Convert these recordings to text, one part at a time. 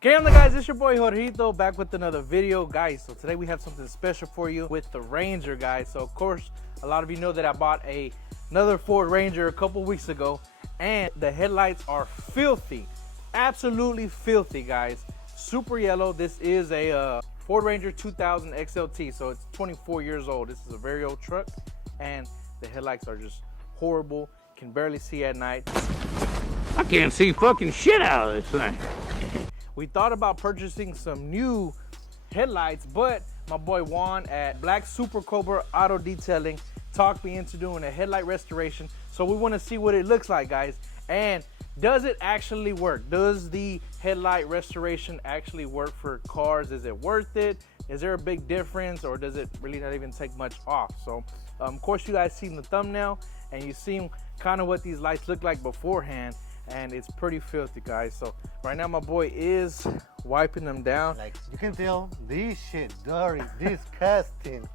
¿Qué onda, guys? It's your boy Jorgito back with another video, guys. So today we have something special for you with the Ranger, guys. So of course, a lot of you know that I bought another Ford Ranger a couple weeks ago, and the headlights are filthy, absolutely filthy, guys. Super yellow. This is a Ford Ranger 2000 XLT, so it's 24 years old. This is a very old truck, and the headlights are just horrible. Can barely see at night. I can't see fucking shit out of this thing. We thought about purchasing some new headlights, but my boy Juan at Black Super Cobra Auto Detailing talked me into doing a headlight restoration. So we want to see what it looks like, guys. And does it actually work? Does the headlight restoration actually work for cars? Is it worth it? Is there a big difference, or does it really not even take much off? So of course, you guys seen the thumbnail and you seen kind of what these lights look like beforehand, and it's pretty filthy, guys. So right now my boy is wiping them down. Like you can tell, this shit dirty, disgusting.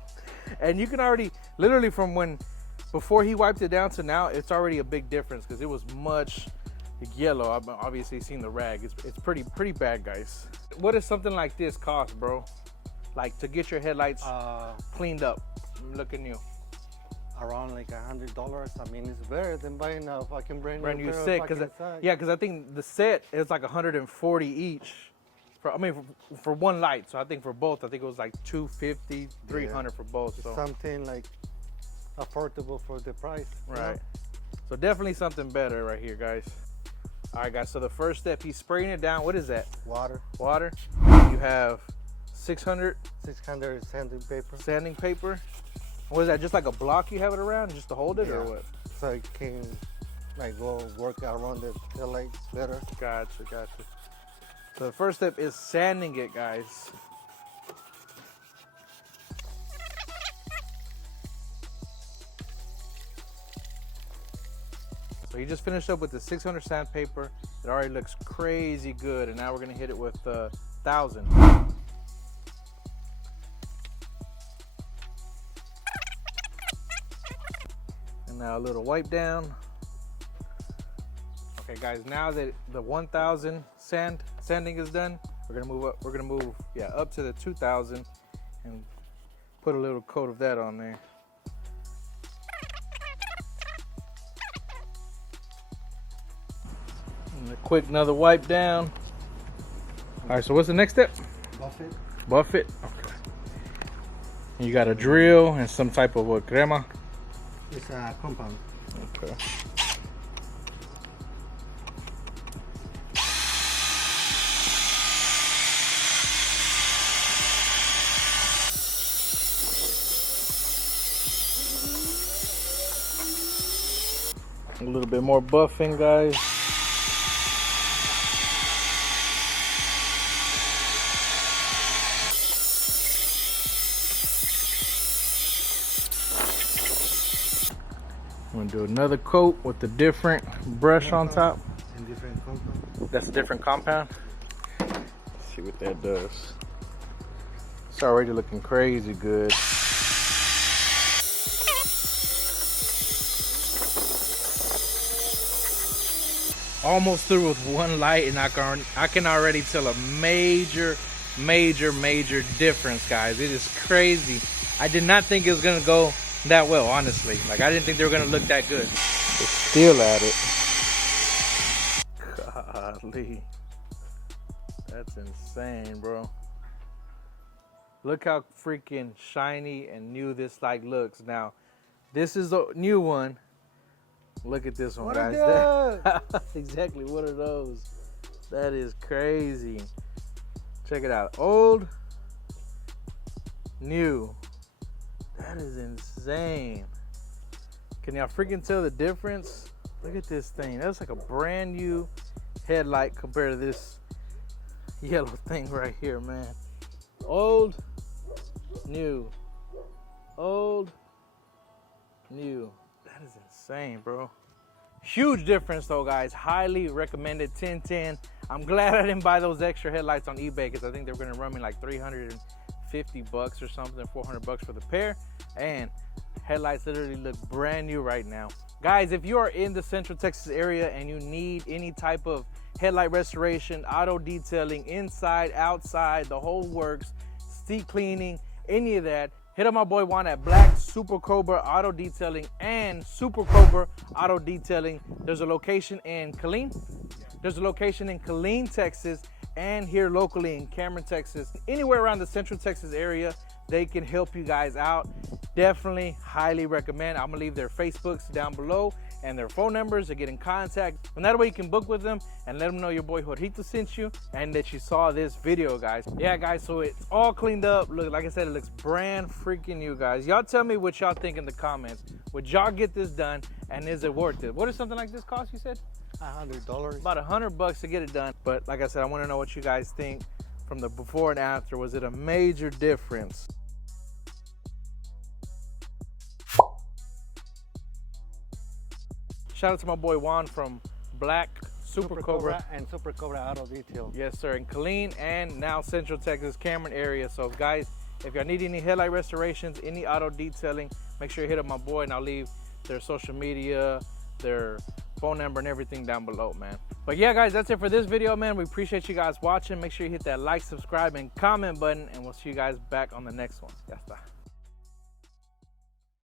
And you can already, literally from when, before he wiped it down to now, it's already a big difference because it was much yellow. I've obviously seen the rag. It's pretty bad, guys. What does something like this cost, bro? Like to get your headlights cleaned up, looking new? Around like $100. I mean, it's better than buying a fucking brand new set. Because I think the set is like 140 each. For one light. So I think for both, I think it was like 250, 300 for both. So something like affordable for the price. Right. You know? So definitely something better right here, guys. All right, guys. So the first step, he's spraying it down. What is that? Water. Water. You have 600 sanding paper. What is that? Just like a block you have it around, just to hold it, or what? So it can like go work around the headlights better. Gotcha. So the first step is sanding it, guys. So he just finished up with the 600 sandpaper. It already looks crazy good, and now we're gonna hit it with 1,000. And now a little wipe down. Okay, guys. Now that the 1,000 sanding is done, we're gonna move up. We're gonna move, up to the 2,000 and put a little coat of that on there. And a quick another wipe down. All right. So what's the next step? Buff it. Okay. And you got a drill and some type of what, crema? It's a compound. Okay. A little bit more buffing, guys. I'm gonna do another coat with a different brush on top. And different compound. That's a different compound. Let's see what that does. It's already looking crazy good. Almost through with one light, and I can already tell a major difference, guys. It is crazy. I did not think it was gonna go that well, honestly. Like, I didn't think they were gonna look that good. But still at it. Golly. That's insane, bro. Look how freaking shiny and new this like looks. Now, this is a new one. Look at this one, What guys. are those? Exactly, what are those? That is crazy. Check it out. Old, new. That is insane. Can y'all freaking tell the difference? Look at this thing. That's like a brand new headlight compared to this yellow thing right here, man. Old, new. Old, new. That is insane, bro. Huge difference though, guys. Highly recommended. 10/10. I'm glad I didn't buy those extra headlights on eBay because I think they were gonna run me like $350 $450 or something, $400 for the pair. And headlights literally look brand new right now. Guys, if you are in the Central Texas area and you need any type of headlight restoration, auto detailing, inside, outside, the whole works, seat cleaning, any of that, hit up my boy Juan at Black Super Cobra Auto Detailing and Super Cobra Auto Detailing. There's a location in Killeen. There's a location in Killeen, Texas, and here locally in Cameron, Texas. Anywhere around the Central Texas area, they can help you guys out. Definitely highly recommend. I'm gonna leave their Facebooks down below and their phone numbers to get in contact. And that way you can book with them and let them know your boy Jorgito sent you and that you saw this video, guys. Yeah, guys, so it's all cleaned up. Look, like I said, it looks brand freaking new, guys. Y'all tell me what y'all think in the comments. Would y'all get this done and is it worth it? What does something like this cost, you said? $100. About $100 to get it done. But like I said, I wanna know what you guys think from the before and after. Was it a major difference? Shout out to my boy Juan from Black Super Cobra and Super Cobra Auto Detail. Yes, sir, in Killeen and now Central Texas, Cameron area. So guys, if y'all need any headlight restorations, any auto detailing, make sure you hit up my boy and I'll leave their social media, their phone number and everything down below, man. But yeah, guys, that's it for this video, man. We appreciate you guys watching. Make sure you hit that like, subscribe, and comment button, and we'll see you guys back on the next one. Ya está.